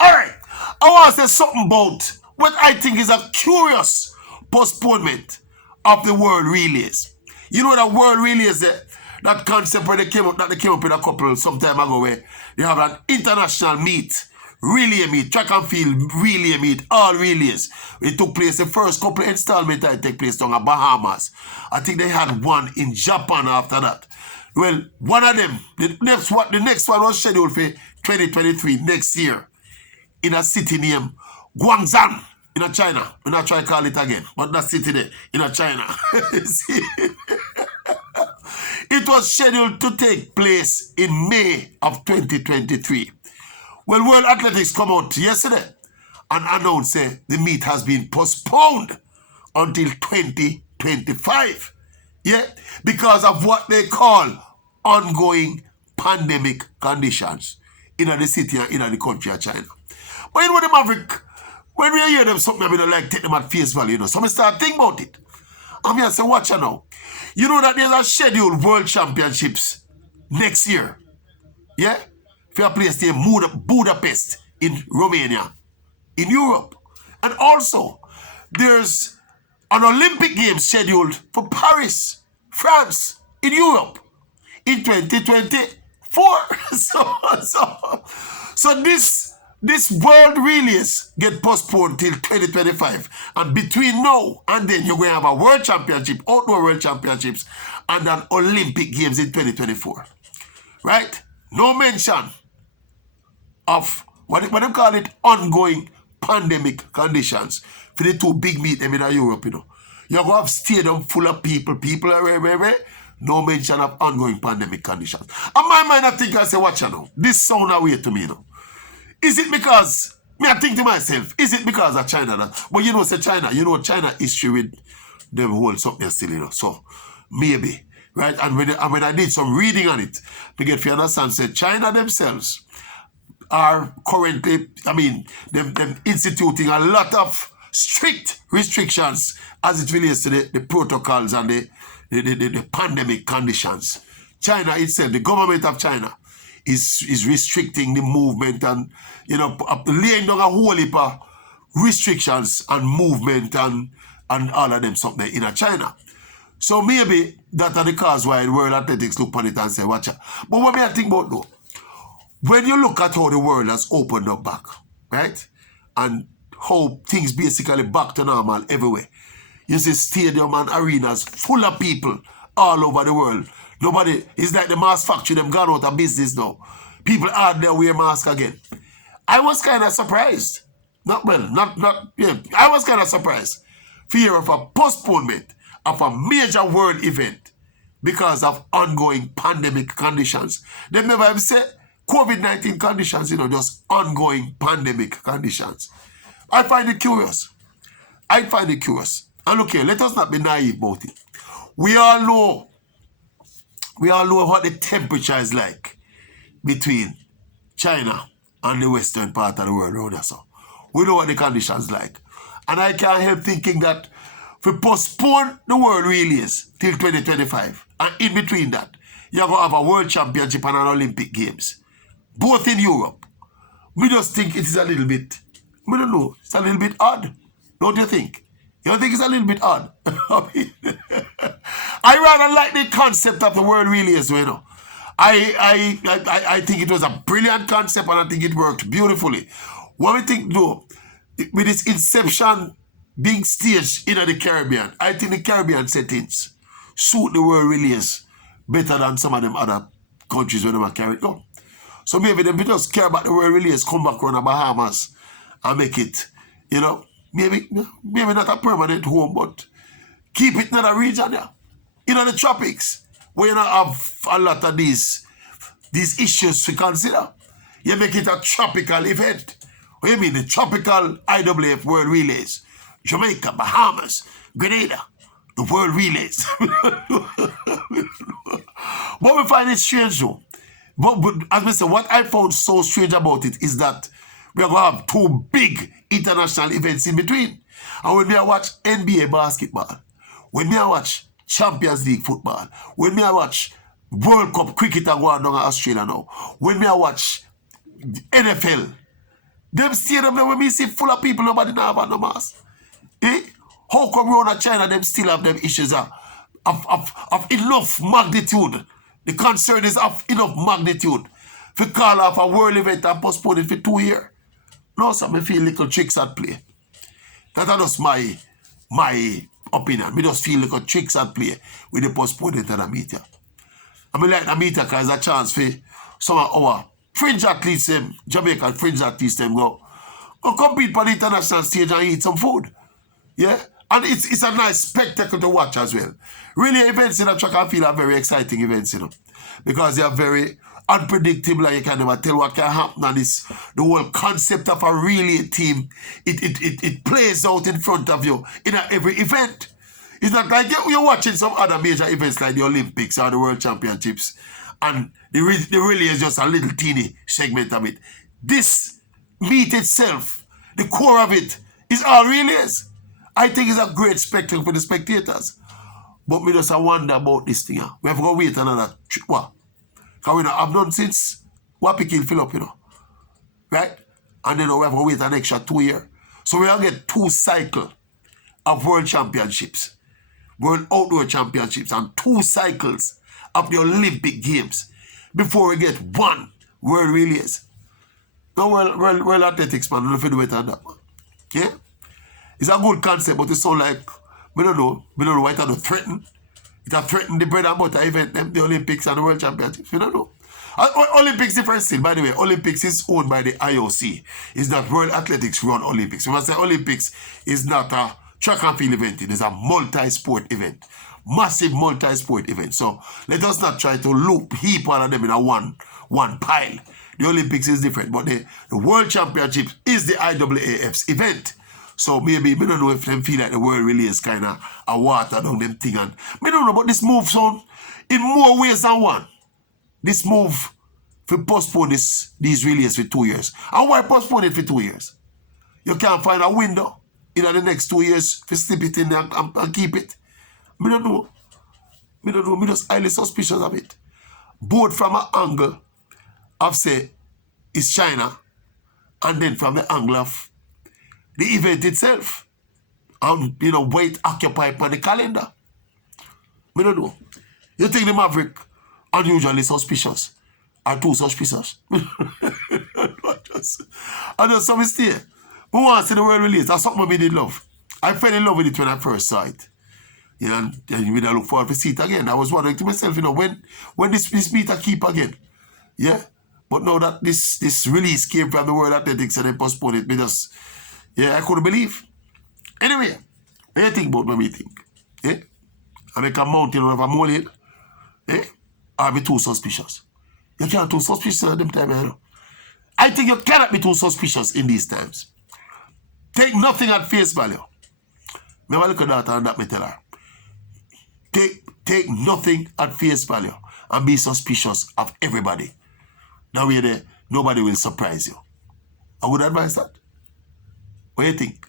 All right. I want to say something about what I think is a curious postponement of the world relays. You know that world relays, that concept where they came up with a couple some time ago where they have an international meet, relay meet, track and field relay meet, all relays. It took place, the first couple of installments that take place down at Bahamas. I think they had one in Japan after that. Well, one of them, the next one was scheduled for 2023, next year, in a city named Guangzhou, in China. I'm not trying to call it again, but that city there, in China. It was scheduled to take place in May of 2023. Well, World Athletics come out yesterday and announced the meet has been postponed until 2025. Yeah, because of what they call ongoing pandemic conditions in the city and in the country of China. But you know, the Maverick, when we hear them something, I mean, like take them at face value, So I start thinking about it. I'm here to say, watch out now. You know that there's a scheduled World Championships next year. Yeah? For a place named Budapest in Romania, in Europe. And also, there's an Olympic Games scheduled for Paris, France, in Europe, in 2024. So this world relays get postponed till 2025. And between now and then, you're going to have a World Championship, Outdoor World Championships, and an Olympic Games in 2024. Right? No mention of what they call it, ongoing pandemic conditions for the two big meet them in Europe, You're going to have stadium full of people are no mention of ongoing pandemic conditions. And my mind, I think I say, watch now. This sound away to me, Is it because, I think to myself, is it because of China? But say China, China history with them whole something still, So, maybe, right? And when I did some reading on it, to get to understand, say China themselves are currently, them instituting a lot of strict restrictions as it relates to the protocols and the pandemic conditions. China itself, the government of China, is restricting the movement and, laying down a whole heap of restrictions and movement and all of them something in China. So maybe that are the cause why the World Athletics look on it and say, watch out. But what I think about though, when you look at how the world has opened up back, right? And how things basically back to normal everywhere. You see stadium and arenas full of people all over the world. Nobody, it's like the mask factory, them gone out of business now. People out there wear masks again. I was kind of surprised. I was kind of surprised. Fear of a postponement of a major world event because of ongoing pandemic conditions. They never have said COVID-19 conditions, just ongoing pandemic conditions. I find it curious. And look here, let us not be naive about it. We all know what the temperature is like between China and the western part of the world around us. So we know what the conditions like. And I can't help thinking that if we postpone the world relays till 2025, and in between that, you're going to have a World Championship and an Olympic Games, both in Europe. We just think it is a little bit, we don't know, it's a little bit odd. Don't you think? You don't think it's a little bit odd? I rather like the concept of the world relays, I think it was a brilliant concept and I think it worked beautifully. What we think though, with its inception being staged in the Caribbean, I think the Caribbean settings suit the world relays better than some of them other countries when they were carried on. So maybe them just care about the world relays, come back around the Bahamas and make it, maybe not a permanent home, but keep it in the region there. The tropics, where you don't have a lot of these issues to consider. You make it a tropical event. What do you mean? The tropical IWF World Relays. Jamaica, Bahamas, Grenada, the World Relays. But we find it strange though. But as I said, what I found so strange about it is that we are going to have two big international events in between. And when I watch NBA basketball, when I watch Champions League football, when I watch World Cup cricket and going down in Australia now, when I watch NFL. Them stadium there when me see full of people, nobody now have no mask. Eh? How come around China them still have them issues of enough magnitude? The concern is of enough magnitude to call off a world event and postpone it for 2 years. No, so I feel little tricks at play. That's just my opinion. Me just feel little tricks at play with the postponement of the media. I mean like the media because it's a chance for some of our fringe athletes, Jamaican fringe athletes, go compete on the international stage and eat some food. Yeah? And it's a nice spectacle to watch as well. Really, events in the track and field are very exciting events, because they are very unpredictable and you can never tell what can happen. And it's the whole concept of a relay team, it plays out in front of you in every event. It's not like you're watching some other major events like the Olympics or the World Championships and the relay is just a little teeny segment of it. This meet itself, the core of it, is all relays. I think it's a great spectacle for the spectators. But me just wonder about this thing. We have to wait another, what? Because we have done since Wapikin fill up, right? And then we have to wait an extra 2 years. So we will get 2 cycles of World Championships, World Outdoor Championships, and 2 cycles of the Olympic Games before we get 1 World Relays. No, World Athletics, man, don't do better than that, man. Okay? It's a good concept, but it sounds like, we don't know why it has threatened. It has threatened the bread and butter event, the Olympics and the World Championships. We don't know. Olympics different still, by the way. Olympics is owned by the IOC. It's not World Athletics run Olympics. We must say Olympics is not a track and field event. It is a multi-sport event. Massive multi-sport event. So let us not try to heap all of them in a one pile. The Olympics is different, but the World Championship is the IAAF's event. So maybe, we don't know if them feel like the world really is kind of a water down them thing. And we don't know, but this move on in more ways than one. This move to postpone these relays for 2 years. And why postpone it for 2 years? You can't find a window in the next 2 years to slip it in there and keep it. We don't know. We just highly suspicious of it. Both from an angle of, say, it's China, and then from the angle of the event itself, and weight occupied by the calendar. We don't know. You think the Maverick unusually suspicious or too suspicious? I just some mistake. We want to see the world release. That's something we did love. I fell in love with it when I first saw it. And we look forward to see it again. I was wondering to myself, when this meet a keep again. Yeah. But now that this release came from the World Athletics and they postponed it, I couldn't believe. Anyway, what do you think about my meeting? I make a mountain out of a molehill? I'll be too suspicious. You can't be too suspicious at them time, I think you cannot be too suspicious in these times. Take nothing at face value. Remember, look at that and that me tell her. Take nothing at face value and be suspicious of everybody. That way nobody will surprise you. I would advise that. What do you think?